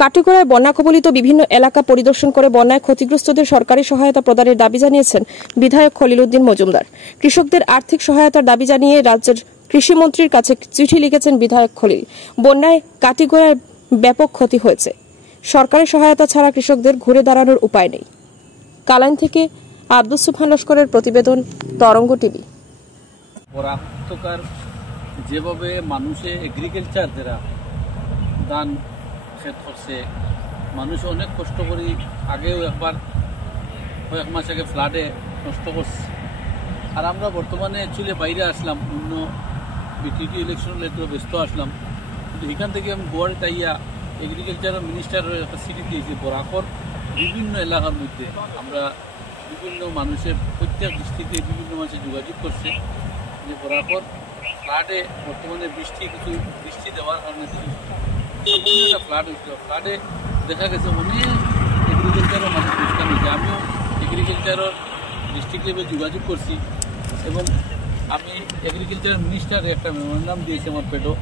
কাটিগড়ায় বন্যা কবলিত বিভিন্ন এলাকা পরিদর্শন করে বন্যায় ক্ষতিগ্রস্তদের সরকারি সহায়তা প্রদানের দাবি জানিয়েছেন বিধায়ক খলিল উদ্দিন মজুমদার। কৃষকদের আর্থিক সহায়তার দাবি জানিয়ে রাজ্যের কৃষিমন্ত্রীর কাছে চিঠি লিখেছেন বিধায়ক খলিল। বন্যায় কাটিগড়ায় ব্যাপক ক্ষতি হয়েছে, সরকারি সহায়তা ছাড়া কৃষকদের ঘুরে দাঁড়ানোর উপায় নেই। কালাইন থেকে আব্দুস সুবহান লস্করের প্রতিবেদন, তরঙ্গ টিভি। যেভাবে মানুষে এগ্রিকালচার যারা ধান ক্ষেত করছে, মানুষ অনেক কষ্ট করি আগেও একবার কয়েক মাস আগে ফ্লাডে নষ্ট করছে। আর আমরা বর্তমানে অ্যাকচুয়ালি বাইরে আসলাম, অন্য বিটিটি ইলেকশন একটু ব্যস্ত আসলাম, কিন্তু এখান থেকে আমি গোয়ারে তাইয়া এগ্রিকালচার মিনিস্টারের একটা সিটি দিয়েছি। বরাকর বিভিন্ন এলাকার মধ্যে আমরা বিভিন্ন মানুষের প্রত্যেক ডিস্ট্রিক্টে বিভিন্ন মানুষের যোগাযোগ করছে যে বরাকর ফ্লাডে বর্তমানে কিছু বৃষ্টি দেওয়ার কারণে একটা ফ্লাড হয়েছিল। ফ্লাডে দেখা গেছে অনেক এগ্রিকালচারের মানুষ লোকসান হয়েছে। আমিও এগ্রিকালচারের ডিস্ট্রিক্ট লেভেল যোগাযোগ করছি এবং আমি এগ্রিকালচার মিনিস্টারের একটা মেমোরেন্ডাম দিয়েছি আমার পেটো।